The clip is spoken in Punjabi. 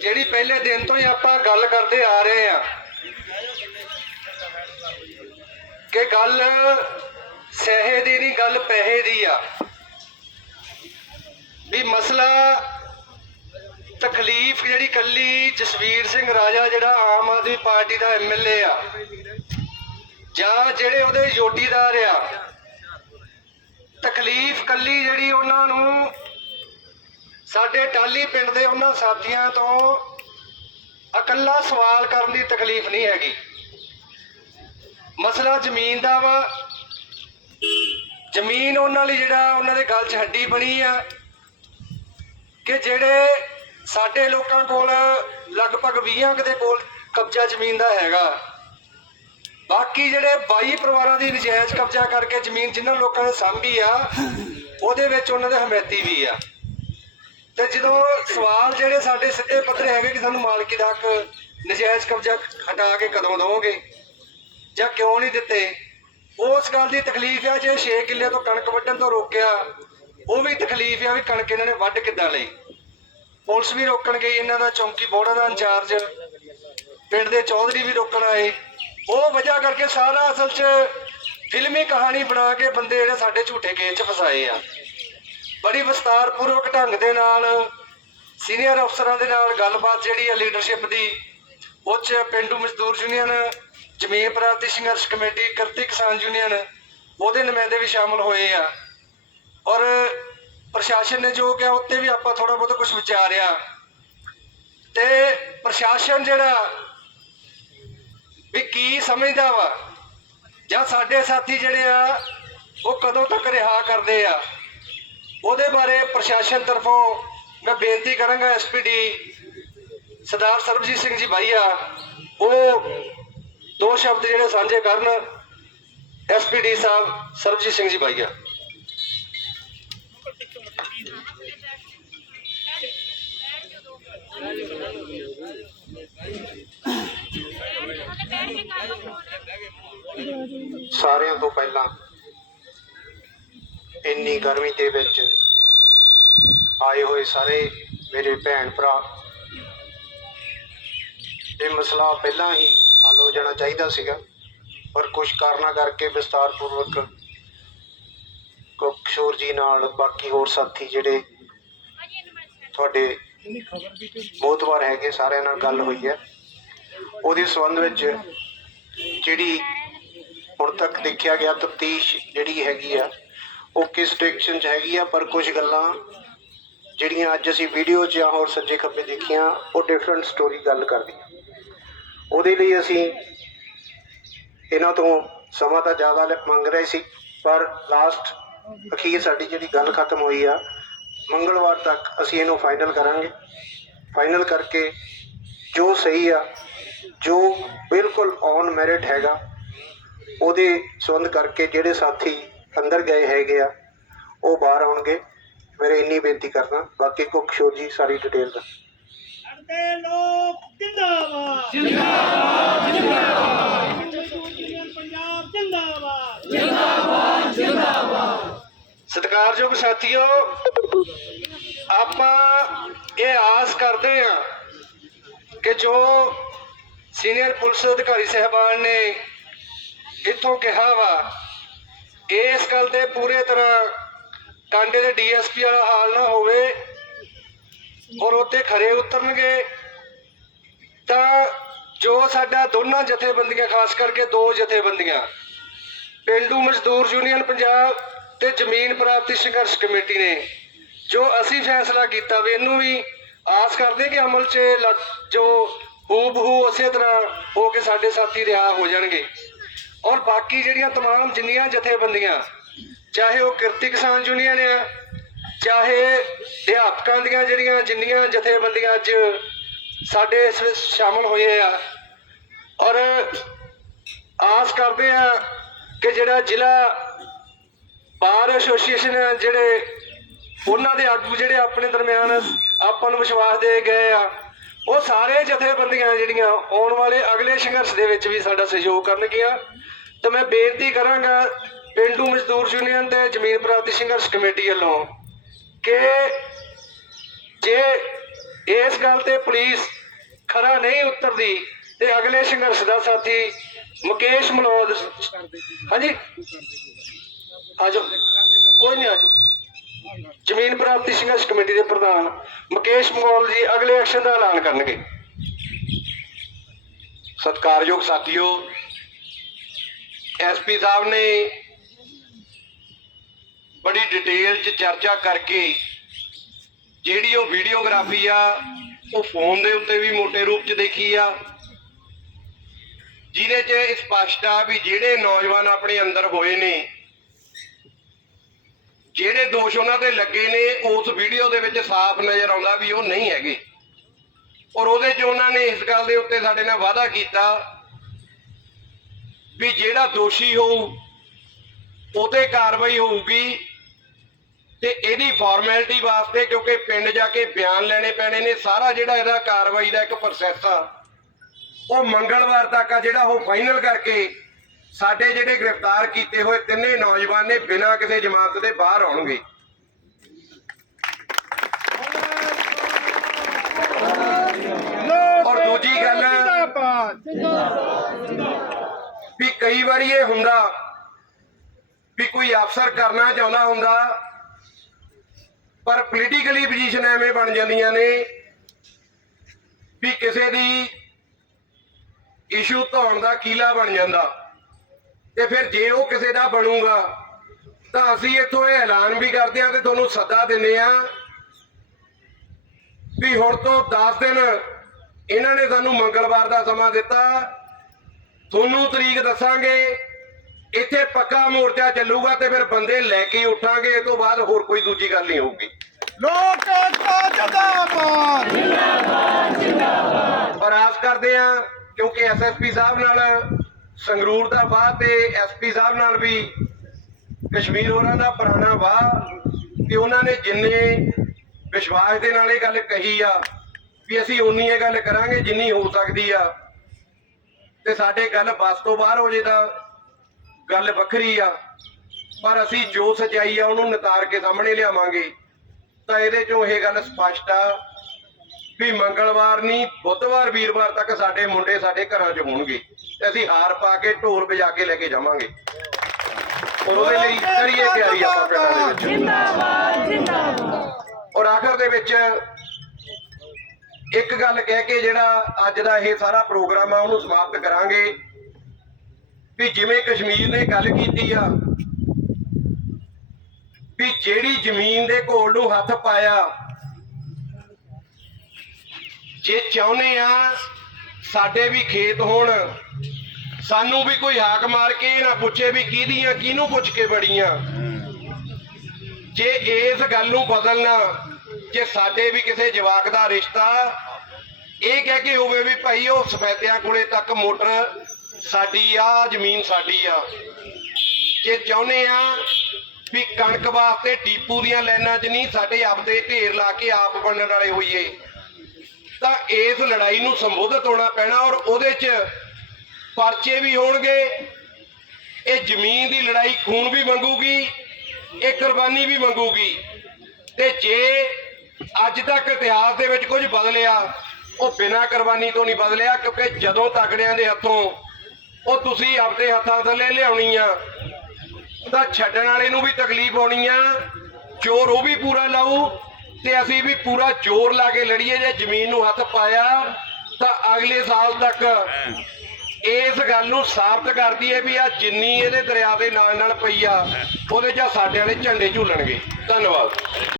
ਜਿਹੜੀ ਪਹਿਲੇ ਦਿਨ ਤੋਂ ਹੀ ਆਪਾਂ ਗੱਲ ਕਰਦੇ ਆ ਰਹੇ ਆ ਕਿ ਗੱਲ ਸਹਿ ਦੀ ਨਹੀਂ, ਗੱਲ ਪੈਸੇ ਦੀ ਆ। ਵੀ ਮਸਲਾ ਤਕਲੀਫ ਜਿਹੜੀ ਕੱਲੀ ਜਸਵੀਰ ਸਿੰਘ ਰਾਜਾ, ਜਿਹੜਾ ਆਮ ਆਦਮੀ ਪਾਰਟੀ ਦਾ ਐਮਐਲਏ ਆ, ਜਾਂ ਜਿਹੜੇ ਉਹਦੇ ਯੋਟੀਦਾਰ ਆ, ਤਕਲੀਫ ਕੱਲੀ ਜਿਹੜੀ ਉਹਨਾਂ ਨੂੰ ਸਾਡੇ ਟਾਲੀ ਪਿੰਡ ਦੇ ਉਹਨਾਂ ਸਾਥੀਆਂ ਤੋਂ ਇਕੱਲਾ ਸਵਾਲ ਕਰਨ ਦੀ ਤਕਲੀਫ ਨਹੀਂ ਹੈਗੀ। ਮਸਲਾ ਜ਼ਮੀਨ ਦਾ ਵਾ। ਜ਼ਮੀਨ ਉਹਨਾਂ ਲਈ ਜਿਹੜਾ ਉਹਨਾਂ ਦੇ ਗੱਲ 'ਚ ਹੱਡੀ ਬਣੀ ਆ ਕਿ ਜਿਹੜੇ ਸਾਡੇ ਲੋਕਾਂ ਕੋਲ ਲਗਭਗ 20 ਕਿਤੇ ਕੋਲ ਕਬਜ਼ਾ ਜ਼ਮੀਨ ਦਾ ਹੈਗਾ। ਬਾਕੀ ਜਿਹੜੇ 22 ਪਰਿਵਾਰਾਂ ਦੀ ਨਜਾਇਜ਼ ਕਬਜ਼ਾ ਕਰਕੇ ਜ਼ਮੀਨ ਜਿਨ੍ਹਾਂ ਲੋਕਾਂ ਨੇ ਸਾਂਭੀ ਆ, ਉਹਦੇ ਵਿੱਚ ਉਹਨਾਂ ਦੇ ਹਮੈਤੀ ਵੀ ਆ। ਤੇ ਜਦੋਂ ਸਵਾਲ ਜਿਹੜੇ ਸਾਡੇ ਸਿੱਧੇ ਪੱਧਰੇ ਹੈਗੇ ਕਿ ਸਾਨੂੰ ਮਾਲਕੀ ਦਾ ਹੱਕ, ਨਜਾਇਜ਼ ਕਬਜ਼ਾ ਹਟਾ ਕੇ ਕਦੋਂ ਦੋਗੇ ਜਾਂ ਕਿਉਂ ਨਹੀਂ ਦਿੱਤੇ, ਉਸ ਗੱਲ ਦੀ ਤਕਲੀਫ ਆ ਜੇ 6 ਕਿੱਲੇ ਤੋਂ ਕਣਕ ਵੱਢਣ ਤੋਂ ਰੋਕਿਆ, ਉਹ ਵੀ ਤਕਲੀਫ ਆ ਵੀ ਕਣਕ ਇਹਨਾਂ ਨੇ ਵੱਢ ਕਿੱਦਾਂ ਲਈ। ਪੁਲਿਸ ਵੀ ਰੋਕਣ ਗਈ ਇਹਨਾਂ ਦਾ, ਚੌਂਕੀ ਬੋੜਾ ਦਾ ਇੰਚਾਰਜ, ਪਿੰਡ ਦੇ ਚੌਧਰੀ ਵੀ ਰੋਕਣ ਆਏ। ਉਹ ਵਜ੍ਹਾ ਕਰਕੇ ਸਾਰਾ ਅਸਲ 'ਚ ਫਿਲਮੀ ਕਹਾਣੀ ਬਣਾ ਕੇ ਬੰਦੇ ਜਿਹੜੇ ਸਾਡੇ ਝੂਠੇ ਕੇਸ 'ਚ ਫਸਾਏ ਆ। ਬੜੀ ਵਿਸਤਾਰਪੂਰਵਕ ਢੰਗ ਦੇ ਨਾਲ ਸੀਨੀਅਰ ਅਫਸਰਾਂ ਦੇ ਨਾਲ ਗੱਲਬਾਤ ਜਿਹੜੀ ਆ ਲੀਡਰਸ਼ਿਪ ਦੀ, ਉਹ 'ਚ ਪਿੰਡੂ ਮਜ਼ਦੂਰ ਯੂਨੀਅਨ ਜ਼ਮੀਨ ਪ੍ਰਾਪਤੀ ਸੰਘਰਸ਼ ਕਮੇਟੀ, ਕਿਰਤੀ ਕਿਸਾਨ ਯੂਨੀਅਨ ਉਹਦੇ ਨੁਮਾਇੰਦੇ ਵੀ ਸ਼ਾਮਲ ਹੋਏ ਆ। ਔਰ ਪ੍ਰਸ਼ਾਸਨ ਨੇ ਜੋ ਕਿਹਾ, ਉੱਤੇ ਵੀ ਆਪਾਂ ਥੋੜਾ ਬਹੁਤ ਕੁਝ ਵਿਚਾਰਿਆ। ਤੇ ਪ੍ਰਸ਼ਾਸਨ ਜਿਹੜਾ ਵੀ ਕੀ ਸਮਝਦਾ ਵਾ, ਜਾਂ ਸਾਡੇ ਸਾਥੀ ਜਿਹੜੇ ਆ, ਉਹ ਕਦੋਂ ਤੱਕ ਰਿਹਾ ਕਰਦੇ ਆ? ਉਹਦੇ ਬਾਰੇ ਪ੍ਰਸ਼ਾਸਨ ਤਰਫੋਂ ਮੈਂ ਬੇਨਤੀ ਕਰਾਂਗਾ ਐਸਪੀਡੀ ਸਰਦਾਰ ਸਰਬਜੀਤ ਸਿੰਘ ਜੀ ਭਾਈਆ, ਉਹ ਦੋ ਸ਼ਬਦ ਜਿਹੜੇ ਸਾਂਝੇ ਕਰਨ ਐਸਪੀਡੀ ਸਾਹਿਬ ਸਰਬਜੀਤ ਸਿੰਘ ਜੀ ਭਾਈਆ। ਸਾਰਿਆਂ ਤੋਂ ਪਹਿਲਾਂ ਇੰਨੀ ਗਰਮੀ ਦੇ ਵਿੱਚ ਆਏ ਹੋਏ ਸਾਰੇ ਮੇਰੇ ਭੈਣ ਭਰਾ। ਇਹ ਮਸਲਾ ਪਹਿਲਾਂ ਹੀ ਹੱਲ ਹੋ ਜਾਣਾ ਚਾਹੀਦਾ ਸੀਗਾ। ਪਰ ਕੁਝ ਕਾਰਨਾਂ ਕਰਕੇ ਵਿਸਤਾਰਪੂਰਵਕ ਕਿਸ਼ੋਰ ਜੀ ਨਾਲ ਬਾਕੀ ਹੋਰ ਸਾਥੀ ਜਿਹੜੇ ਤੁਹਾਡੇ ਬਹੁਤ ਵਾਰ ਹੈਗੇ, ਸਾਰਿਆਂ ਨਾਲ ਗੱਲ ਹੋਈ ਹੈ। ਉਹਦੇ ਸੰਬੰਧ ਵਿੱਚ ਜਿਹੜੀ ਹੁਣ ਤੱਕ ਦੇਖਿਆ ਗਿਆ ਤਫਤੀਸ਼ ਜਿਹੜੀ ਹੈਗੀ ਆ ਉਹ ਕਿਸ ਡਾਇਰੈਕਸ਼ਨ 'ਚ ਹੈਗੀ ਆ, ਪਰ ਕੁਝ ਗੱਲਾਂ ਜਿਹੜੀਆਂ ਅੱਜ ਅਸੀਂ ਵੀਡੀਓ 'ਚ ਜਾਂ ਹੋਰ ਸੱਜੇ ਖੱਬੇ ਦੇਖੀਆਂ, ਉਹ ਡਿਫਰੈਂਟ ਸਟੋਰੀ ਗੱਲ ਕਰਦੀ ਉਹਦੇ ਲਈ ਅਸੀਂ ਇਹਨਾਂ ਤੋਂ ਸਮਾਂ ਤਾਂ ਜ਼ਿਆਦਾ ਲ- ਮੰਗ ਰਹੇ ਸੀ, ਪਰ ਲਾਸਟ ਅਖੀਰ ਸਾਡੀ ਜਿਹੜੀ ਗੱਲ ਖਤਮ ਹੋਈ ਆ, ਮੰਗਲਵਾਰ ਤੱਕ ਅਸੀਂ ਇਹਨੂੰ ਫਾਈਨਲ ਕਰਾਂਗੇ। ਫਾਈਨਲ ਕਰਕੇ ਜੋ ਸਹੀ ਆ, ਜੋ ਬਿਲਕੁਲ ਔਨ ਮੈਰਿਟ ਹੈਗਾ, ਉਹਦੇ ਸੰਬੰਧ ਕਰਕੇ ਜਿਹੜੇ ਸਾਥੀ ਅੰਦਰ ਗਏ ਹੈਗੇ ਆ ਉਹ ਬਾਹਰ ਆਉਣਗੇ। ਮੇਰੇ ਇੰਨੀ ਬੇਨਤੀ ਕਰਨਾ ਬਾਕੀ ਕੋ ਕਿਸ਼ੋਰ ਜੀ ਸਾਰੀ ਡਿਟੇਲ ਦਾ। ਲੜਦੇ ਲੋਕ ਜਿੰਦਾਬਾਦ। ਜਿੰਦਾਬਾਦ ਜਿੰਦਾਬਾਦ ਪੰਜਾਬ ਜਿੰਦਾਬਾਦ ਸਤਿਕਾਰਯੋਗ ਸਾਥੀਓ ਆਪਾਂ ਇਹ ਆਸ ਕਰਦੇ ਹਾਂ ਕਿ ਜੋ ਸੀਨੀਅਰ ਪੁਲਿਸ ਅਧਿਕਾਰੀ ਸਹਿਬਾਨ ਨੇ ਇੱਥੋਂ ਕਿਹਾ ਵਾ ਇਸ ਗੱਲ ਤੇ ਪੂਰੇ ਤਰ੍ਹਾਂ ਕਾਂਡੇ ਦੇ ਡੀਐਸਪੀ ਵਾਲਾ ਹਾਲ ਨਾ ਹੋਵੇ ਔਰ ਉੱਤੇ ਖਰੇ ਉਤਰਨਗੇ, ਤਾਂ ਜੋ ਸਾਡਾ ਦੋਨਾਂ ਜਥੇਬੰਦੀਆਂ, ਖਾਸ ਕਰਕੇ ਦੋ ਜਥੇਬੰਦੀਆਂ, ਪਿੰਡੂ ਮਜ਼ਦੂਰ ਯੂਨੀਅਨ ਪੰਜਾਬ ਤੇ ਜ਼ਮੀਨ ਪ੍ਰਾਪਤੀ ਸੰਘਰਸ਼ ਕਮੇਟੀ ਨੇ, ਜੋ ਅਸੀਂ ਫੈਸਲਾ ਕੀਤਾ ਵੀ, ਇਹਨੂੰ ਵੀ ਆਸ ਕਰਦੇ ਕਿ ਅਮਲ 'ਚ ਲ- ਹੂ ਹੂਬਹੂ ਉਸੇ ਤਰ੍ਹਾਂ ਹੋ ਕੇ ਸਾਡੇ ਸਾਥੀ ਰਿਹਾ ਹੋ ਜਾਣਗੇ। ਔਰ ਬਾਕੀ ਜਿਹੜੀਆਂ तमाम ਜਿੰਨੀਆਂ ਜਥੇਬੰਦੀਆਂ ਚਾਹੇ ਉਹ ਕਿਰਤੀ ਕਿਸਾਨ ਯੂਨੀਅਨ ਆ ਚਾਹੇ ਅਧਿਆਪਕਾਂ ਦੀਆਂ ਜਿਹੜੀਆਂ ਜਿੰਨੀਆਂ ਜਥੇਬੰਦੀਆਂ ਅੱਜ ਸਾਡੇ ਇਸ ਵਿੱਚ ਸ਼ਾਮਲ ਹੋਏ ਆ ਔਰ ਆਸ ਕਰਦੇ ਆ ਕਿ ਜਿਹੜਾ ਜ਼ਿਲ੍ਹਾ ਬਾਰ ਐਸੋਸੀਏਸ਼ਨ ਹੈ ਜਿਹੜੇ ਉਹਨਾਂ ਦੇ ਆਗੂ ਜਿਹੜੇ ਆਪਣੇ ਦਰਮਿਆਨ ਆਪਾਂ ਨੂੰ ਵਿਸ਼ਵਾਸ ਦੇ ਗਏ ਆ ਉਹ ਸਾਰੇ ਜਥੇਬੰਦੀਆਂ ਜਿਹੜੀਆਂ ਆਉਣ ਵਾਲੇ ਅਗਲੇ ਸੰਘਰਸ਼ ਦੇ ਵਿੱਚ ਵੀ ਸਾਡਾ ਸਹਿਯੋਗ ਕਰਨਗੀਆਂ ਤੇ ਮੈਂ ਬੇਨਤੀ ਕਰਾਂਗਾ ਪਿੰਡੂ ਮਜ਼ਦੂਰ ਯੂਨੀਅਨ ਤੇ ਜ਼ਮੀਨ ਪ੍ਰਾਪਤੀ ਸੰਘਰਸ਼ ਕਮੇਟੀ ਵੱਲੋਂ ਕਿ ਜੇ ਇਸ ਗੱਲ ਤੇ ਪੁਲਿਸ ਖਰਾ ਨਹੀਂ ਉਤਰਦੀ ਤੇ ਅਗਲੇ ਸੰਘਰਸ਼ ਦਾ ਸਾਥੀ ਮੁਕੇਸ਼ ਮਨੋਦ ਹਾਂਜੀ? ਆਜੋ। ਕੋਈ ਨਹੀਂ ਆਜੋ। ਜ਼ਮੀਨ ਪ੍ਰਾਪਤੀ ਸੰਘਰਸ਼ ਕਮੇਟੀ ਦੇ ਪ੍ਰਧਾਨ ਮੁਕੇਸ਼ ਮੋਲ ਜੀ ਅਗਲੇ ਐਕਸ਼ਨ ਦਾ ਐਲਾਨ ਕਰਨਗੇ। ਸਤਿਕਾਰਯੋਗ ਸਾਥੀਓ ਐਸਪੀ ਸਾਹਿਬ ਨੇ ਬੜੀ ਡਿਟੇਲ ਚ ਚਰਚਾ ਕਰਕੇ ਜਿਹੜੀ ਉਹ ਵੀਡੀਓਗ੍ਰਾਫੀ ਆ, ਉਹ ਫੋਨ ਦੇ ਉੱਤੇ ਵੀ ਮੋٹے ਰੂਪ ਚ ਦੇਖੀ ਆ। ਜਿਹਦੇ ਚ ਇਹ ਸਪਸ਼ਟ ਆ ਵੀ ਜਿਹੜੇ ਨੌਜਵਾਨ ਆਪਣੇ ਅੰਦਰ ਹੋਏ ਨੇ, ਜਿਹੜੇ ਦੋਸ਼ ਉਹਨਾਂ ਤੇ ਲੱਗੇ ਨੇ, ਉਸ ਵੀਡੀਓ ਦੇ ਵਿੱਚ ਸਾਫ਼ ਨਜ਼ਰ ਆਉਂਦਾ ਵੀ ਉਹ ਨਹੀਂ ਹੈਗੇ। ਔਰ ਉਹਦੇ 'ਚ ਉਹਨਾਂ ਨੇ ਇਸ ਗੱਲ ਦੇ ਉੱਤੇ ਸਾਡੇ ਨਾਲ ਵਾਅਦਾ ਕੀਤਾ ਵੀ ਜਿਹੜਾ ਦੋਸ਼ੀ ਹੋਊ, ਉਹਤੇ ਕਾਰਵਾਈ ਹੋਊਗੀ ਤੇ ਇਹਦੀ ਫਾਰਮੈਲਿਟੀ ਵਾਸਤੇ ਕਿਉਂਕਿ ਪਿੰਡ ਜਾ ਕੇ ਬਿਆਨ ਲੈਣੇ ਪੈਣੇ ਨੇ, ਸਾਰਾ ਜਿਹੜਾ ਇਹਦਾ ਕਾਰਵਾਈ ਦਾ ਇੱਕ ਪ੍ਰੋਸੈਸ ਆ, ਉਹ ਮੰਗਲਵਾਰ ਤੱਕ ਆ ਜਿਹੜਾ ਉਹ ਫਾਈਨਲ ਕਰਕੇ ਸਾਡੇ ਜਿਹੜੇ ਗ੍ਰਿਫਤਾਰ ਕੀਤੇ ਹੋਏ ਤਿੰਨੇ ਨੌਜਵਾਨ ਨੇ ਬਿਨਾਂ ਕਿਸੇ ਜ਼ਮਾਨਤ ਦੇ ਬਾਹਰ ਆਉਣਗੇ। ਔਰ ਦੂਜੀ ਗੱਲ ਵੀ ਕਈ ਵਾਰੀ ਇਹ ਹੁੰਦਾ ਵੀ ਕੋਈ ਅਫਸਰ ਕਰਨਾ ਚਾਹੁੰਦਾ ਹੁੰਦਾ, ਪਰ ਪੋਲੀਟੀਕਲੀ ਪੋਜੀਸ਼ਨ ਐਵੇਂ ਬਣ ਜਾਂਦੀਆਂ ਨੇ ਵੀ ਕਿਸੇ ਦੀ ਇਸ਼ੂ ਧੌਣ ਦਾ ਕੀਲਾ ਬਣ ਜਾਂਦਾ ਤੇ ਫਿਰ ਜੇ ਉਹ ਕਿਸੇ ਦਾ ਬਣੂਗਾ, ਤਾਂ ਅਸੀਂ ਇੱਥੋਂ ਇਹ ਐਲਾਨ ਵੀ ਕਰਦੇ ਹਾਂ ਤੇ ਤੁਹਾਨੂੰ ਸੱਦਾ ਦਿੰਦੇ ਆ ਵੀ ਹੁਣ ਤੋਂ 10 ਦਿਨ ਇਹਨਾਂ ਨੇ ਸਾਨੂੰ ਮੰਗਲਵਾਰ ਦਾ ਸਮਾਂ ਦਿੱਤਾ ਤੁਹਾਨੂੰ ਤਰੀਕ ਦੱਸਾਂਗੇ ਇੱਥੇ ਪੱਕਾ ਮੋਰਚਾ ਚੱਲੂਗਾ ਤੇ ਫਿਰ ਬੰਦੇ ਲੈ ਕੇ ਉੱਠਾਂਗੇ ਇਹ ਤੋਂ ਬਾਅਦ ਹੋਰ ਕੋਈ ਦੂਜੀ ਗੱਲ ਨਹੀਂ ਹੋਊਗੀ। ਲੋਕ ਏਕਤਾ ਜਿੰਦਾਬਾਦ। ਪਰ ਆਸ ਕਰਦੇ ਆ ਕਿਉਂਕਿ ਐਸਐਸਪੀ ਸਾਹਿਬ ਨਾਲ ਸੰਗਰੂਰ ਦਾ ਵਾਹ ਤੇ ਐਸਪੀ ਸਾਹਿਬ ਨਾਲ ਵੀ ਕਸ਼ਮੀਰ ਹੋਰਾਂ ਦਾ ਪੁਰਾਣਾ ਵਾਹ ਤੇ ਉਹਨਾਂ ਨੇ ਜਿੰਨੇ ਵਿਸ਼ਵਾਸ ਦੇ ਨਾਲ ਇਹ ਗੱਲ ਕਹੀ ਆ ਵੀ ਅਸੀਂ ਉਨੀ ਇਹ ਗੱਲ ਕਰਾਂਗੇ ਜਿੰਨੀ ਹੋ ਸਕਦੀ ਆ। ਤੇ ਸਾਡੇ ਗੱਲ ਬਸ ਤੋਂ ਬਾਹਰ ਹੋ ਜੇ ਤਾਂ ਗੱਲ ਵੱਖਰੀ ਆ। ਪਰ ਅਸੀਂ ਜੋ ਸਚਾਈ ਆ ਉਹਨੂੰ ਨਿਤਾਰ ਕੇ ਸਾਹਮਣੇ ਲਿਆਵਾਂਗੇ। ਤਾਂ ਇਹਦੇ ਚੋਂ ਇਹ ਗੱਲ ਸਪਸ਼ਟ ਆ ਵੀ ਮੰਗਲਵਾਰ ਨਹੀਂ ਬੁੱਧਵਾਰ ਵੀਰਵਾਰ ਤੱਕ ਸਾਡੇ ਮੁੰਡੇ ਸਾਡੇ ਘਰਾਂ 'ਚ ਹੋਣਗੇ। ਤੇ ਅਸੀਂ ਹਾਰ ਪਾ ਕੇ ਢੋਲ ਵਜਾ ਕੇ ਲੈ ਕੇ ਜਾਵਾਂਗੇ। ਔਰ ਉਹਦੇ ਲਈ ਕਰੀਏ ਤਿਆਰੀ ਆਪਾਂ ਪਿੰਡਾਂ ਦੇ ਵਿੱਚ। ਜਿੰਦਾਬਾਦ ਜਿੰਦਾਬਾਦ। ਔਰ ਆਖਰ ਦੇ ਵਿੱਚ ਇੱਕ ਗੱਲ ਕਹਿ ਕੇ ਜਿਹੜਾ ਅੱਜ ਦਾ ਇਹ ਸਾਰਾ ਪ੍ਰੋਗਰਾਮ ਆ, ਉਹਨੂੰ ਸਮਾਪਤ ਕਰਾਂਗੇ। ਵੀ ਜਿਵੇਂ ਕਸ਼ਮੀਰ ਨੇ ਗੱਲ ਕੀਤੀ ਆ, ਵੀ ਜਿਹੜੀ ਜ਼ਮੀਨ ਦੇ ਘੋਲ ਨੂੰ ਹੱਥ ਪਾਇਆ, ਜੇ ਚਾਹੁੰਦੇ ਆ ਸਾਡੇ ਵੀ ਖੇਤ ਹੋਣ, ਸਾਨੂੰ ਵੀ ਕੋਈ ਹਾਕ ਮਾਰ ਕੇ ਨਾ ਪੁੱਛੇ ਵੀ ਕਿਹਦੀਆਂ, ਕਿਹਨੂੰ ਪੁੱਛ ਕੇ ਬੜੀਆਂ ਜੇ ਇਸ ਗੱਲ ਨੂੰ ਬਦਲਣਾ ਕਿ ਸਾਡੇ ਵੀ ਕਿਸੇ ਜਵਾਕ ਦਾ ਰਿਸ਼ਤਾ ਇਹ ਕਹਿ ਕੇ ਹੋਵੇ ਵੀ ਭਾਈ ਉਹ ਸਫੈਦਿਆਂ ਕੋਲੇ ਤੱਕ ਮੋਟਰ ਸਾਡੀ ਆ, ਜ਼ਮੀਨ ਸਾਡੀ ਆ। ਜੇ ਚਾਹੁੰਦੇ ਆ ਵੀ ਕਣਕ ਵਾਸਤੇ ਡੀਪੂ ਦੀਆਂ ਲਾਈਨਾਂ 'ਚ ਨਹੀਂ, ਸਾਡੇ ਆਪਦੇ ਢੇਰ ਲਾ ਕੇ ਆਪ ਬਣਨ ਵਾਲੇ ਹੋਈਏ, ਤਾਂ ਇਸ ਲੜਾਈ ਨੂੰ ਸੰਬੋਧਿਤ ਹੋਣਾ ਪੈਣਾ ਔਰ ਉਹਦੇ 'ਚ ਪਰਚੇ ਵੀ ਹੋਣਗੇ। ਇਹ ਜ਼ਮੀਨ ਦੀ ਲੜਾਈ ਖੂਨ ਵੀ ਮੰਗੂਗੀ, ਇਹ ਕੁਰਬਾਨੀ ਵੀ ਮੰਗੂਗੀ। ਤੇ ਜੇ ਅੱਜ ਤੱਕ ਇਤਿਹਾਸ ਦੇ ਵਿੱਚ ਕੁਝ ਬਦਲਿਆ, ਉਹ ਬਿਨਾਂ ਕੁਰਬਾਨੀ ਤੋਂ ਨਹੀਂ ਬਦਲਿਆ, ਕਿਉਂਕਿ ਜਦੋਂ ਤਗੜਿਆਂ ਦੇ ਹੱਥੋਂ ਉਹ ਤੁਸੀਂ ਆਪਣੇ ਹੱਥਾਂ ਥੱਲੇ ਲਿਆਉਣੀ ਆ, ਤਾਂ ਛੱਡਣ ਵਾਲੇ ਨੂੰ ਵੀ ਤਕਲੀਫ ਹੋਣੀ ਆ ਜ਼ੋਰ ਉਹ ਵੀ ਪੂਰਾ ਲਾਊ, ਤੇ ਅਸੀਂ ਵੀ ਪੂਰਾ ਜ਼ੋਰ ਲਾ ਕੇ ਲੜੀਏ, ਜੇ ਜ਼ਮੀਨ ਨੂੰ ਹੱਥ ਪਾਇਆ, ਤਾਂ ਅਗਲੇ ਸਾਲ ਤੱਕ ਇਸ ਗੱਲ ਨੂੰ ਸਾਬਤ ਕਰਦੀ ਹੈ ਵੀ ਆ ਜਿੰਨੀ ਇਹਦੇ ਦਰਿਆ ਦੇ ਨਾਲ ਨਾਲ ਪਈ ਆ, ਉਹਦੇ 'ਚ ਸਾਡੇ ਵਾਲੇ ਝੰਡੇ ਝੂਲਣਗੇ। ਧੰਨਵਾਦ।